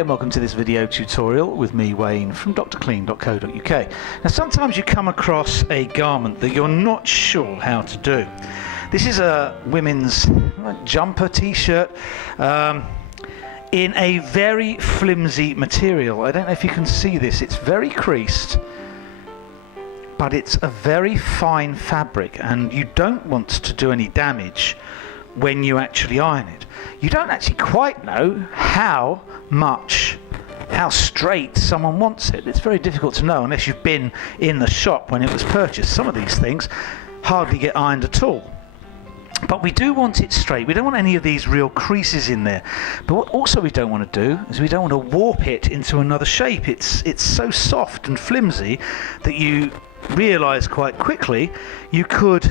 and welcome to this video tutorial with me, Wayne, from DrCleanUK. Now sometimes you come across a garment that you're not sure how to do. This is a women's jumper t-shirt in a very flimsy material. I don't know if you can see this, it's very creased, but it's a very fine fabric and you don't want to do any damage when you actually iron it. You don't actually quite know how straight someone wants it. It's very difficult to know unless you've been in the shop when it was purchased. Some of these things hardly get ironed at all. But we do want it straight. We don't want any of these real creases in there. But what also we don't want to do is we don't want to warp it into another shape. It's so soft and flimsy that you realise quite quickly you could,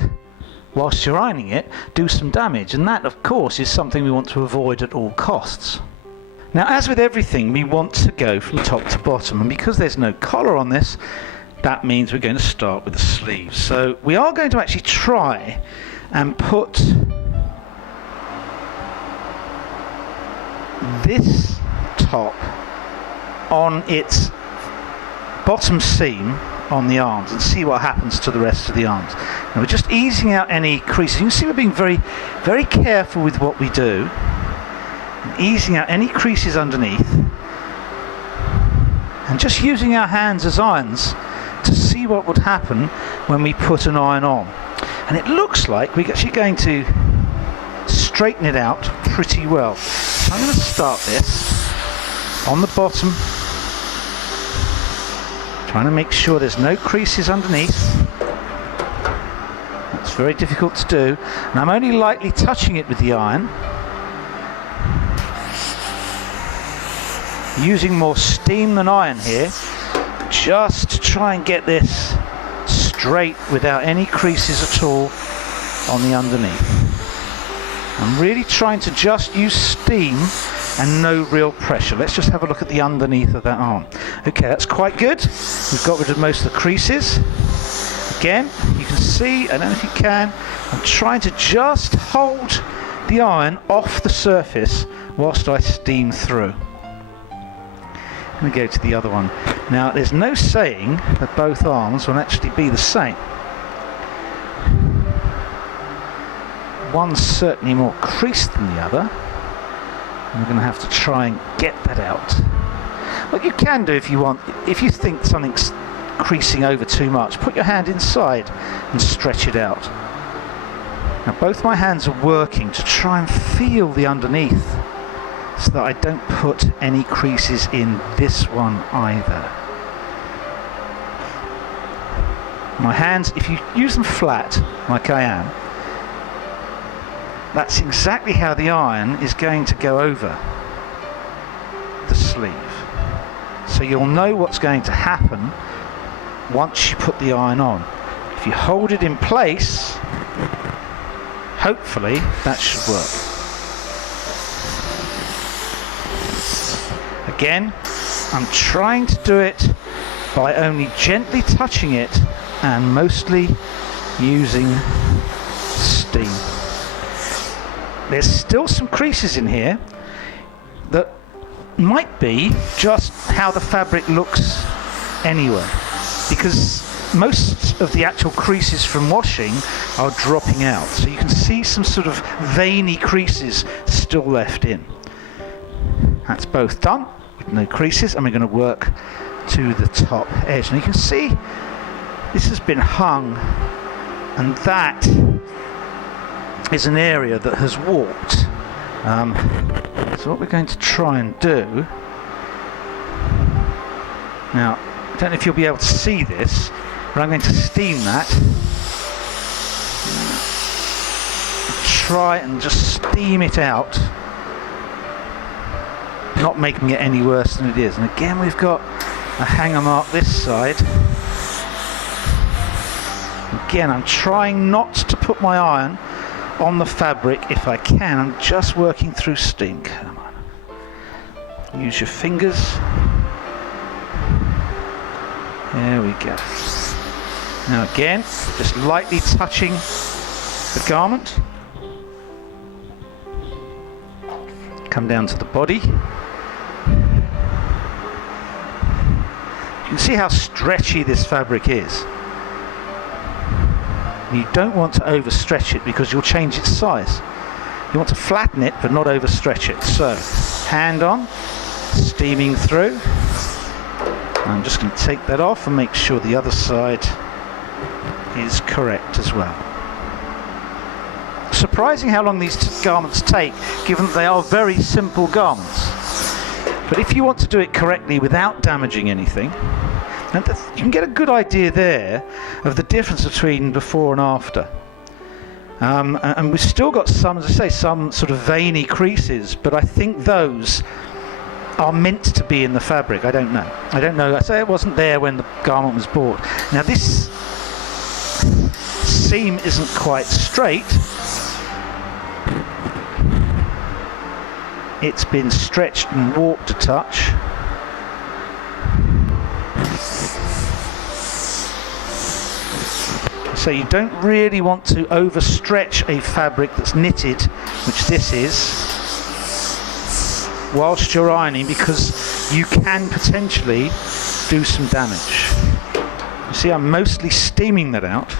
whilst you're ironing it, do some damage, and that of course is something we want to avoid at all costs. Now, as with everything, we want to go from top to bottom, and because there's no collar on this, that means we're going to start with the sleeves. So we are going to actually try and put this top on its bottom seam on the arms and see what happens to the rest of the arms. Now we're just easing out any creases. You can see we're being very, very careful with what we do, and easing out any creases underneath, and just using our hands as irons to see what would happen when we put an iron on. And it looks like we're actually going to straighten it out pretty well. So I'm going to start this on the bottom, trying to make sure there's no creases underneath. That's very difficult to do, and I'm only lightly touching it with the iron, using more steam than iron here, just to try and get this straight without any creases at all on the underneath. I'm really trying to just use steam and no real pressure. Let's just have a look at the underneath of that arm. Okay, that's quite good. We've got rid of most of the creases. Again, you can see, I don't know if you can, I'm trying to just hold the iron off the surface whilst I steam through. Let me go to the other one. Now, there's no saying that both arms will actually be the same. One's certainly more creased than the other. I'm going to have to try and get that out. What you can do if you want, if you think something's creasing over too much, put your hand inside and stretch it out. Now both my hands are working to try and feel the underneath so that I don't put any creases in this one either. My hands, if you use them flat like I am, that's exactly how the iron is going to go over the sleeve. So you'll know what's going to happen once you put the iron on. If you hold it in place, hopefully that should work. Again, I'm trying to do it by only gently touching it and mostly using steam. There's still some creases in here that might be just how the fabric looks anyway, because most of the actual creases from washing are dropping out, so you can see some sort of veiny creases still left in. That's both done with no creases, and we're going to work to the top edge. And you can see this has been hung, and that is an area that has warped. So what we're going to try and do now, I don't know if you'll be able to see this, but I'm going to steam that. Try and just steam it out, not making it any worse than it is. And again, we've got a hanger mark this side. Again, I'm trying not to put my iron on the fabric if I can. I'm just working through steam. Come on. Use your fingers. There we go. Now again, just lightly touching the garment. Come down to the body. You can see how stretchy this fabric is. You don't want to overstretch it because you'll change its size. You want to flatten it but not overstretch it. So, hand on, steaming through. I'm just going to take that off and make sure the other side is correct as well. Surprising how long these garments take, given that they are very simple garments. But if you want to do it correctly without damaging anything, and you can get a good idea there of the difference between before and after. And we've still got some, as I say, some sort of veiny creases, but I think those are meant to be in the fabric. I don't know. I say it wasn't there when the garment was bought. Now this seam isn't quite straight. It's been stretched and warped a touch. So you don't really want to overstretch a fabric that's knitted, which this is, whilst you're ironing, because you can potentially do some damage. You see, I'm mostly steaming that out,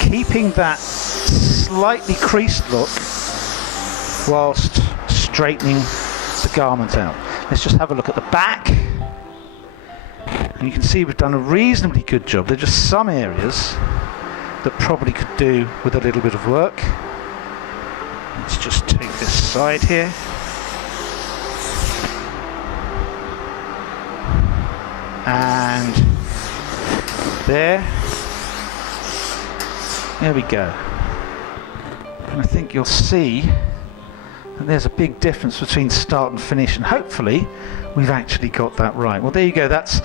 keeping that slightly creased look whilst straightening the garment out. Let's just have a look at the back. And you can see we've done a reasonably good job. There are just some areas that probably could do with a little bit of work. Let's just take this side here. And there we go. And I think you'll see that there's a big difference between start and finish, and hopefully we've actually got that right. Well, there you go. That's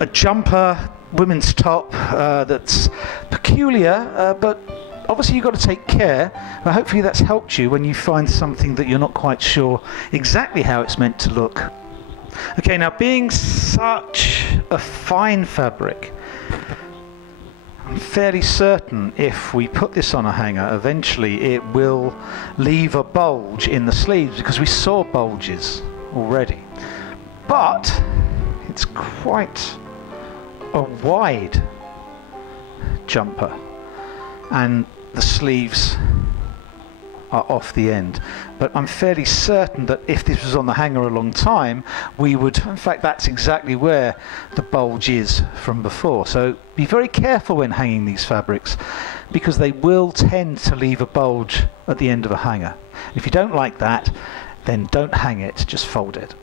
a jumper women's top that's peculiar, but obviously you've got to take care. But hopefully that's helped you when you find something that you're not quite sure exactly how it's meant to look. Okay, now being such a fine fabric, I'm fairly certain if we put this on a hanger, eventually it will leave a bulge in the sleeves, because we saw bulges already. But it's quite a wide jumper, and the sleeves are off the end. But I'm fairly certain that if this was on the hanger a long time, we would, in fact that's exactly where the bulge is from before. So be very careful when hanging these fabrics, because they will tend to leave a bulge at the end of a hanger. If you don't like that, then don't hang it, just fold it.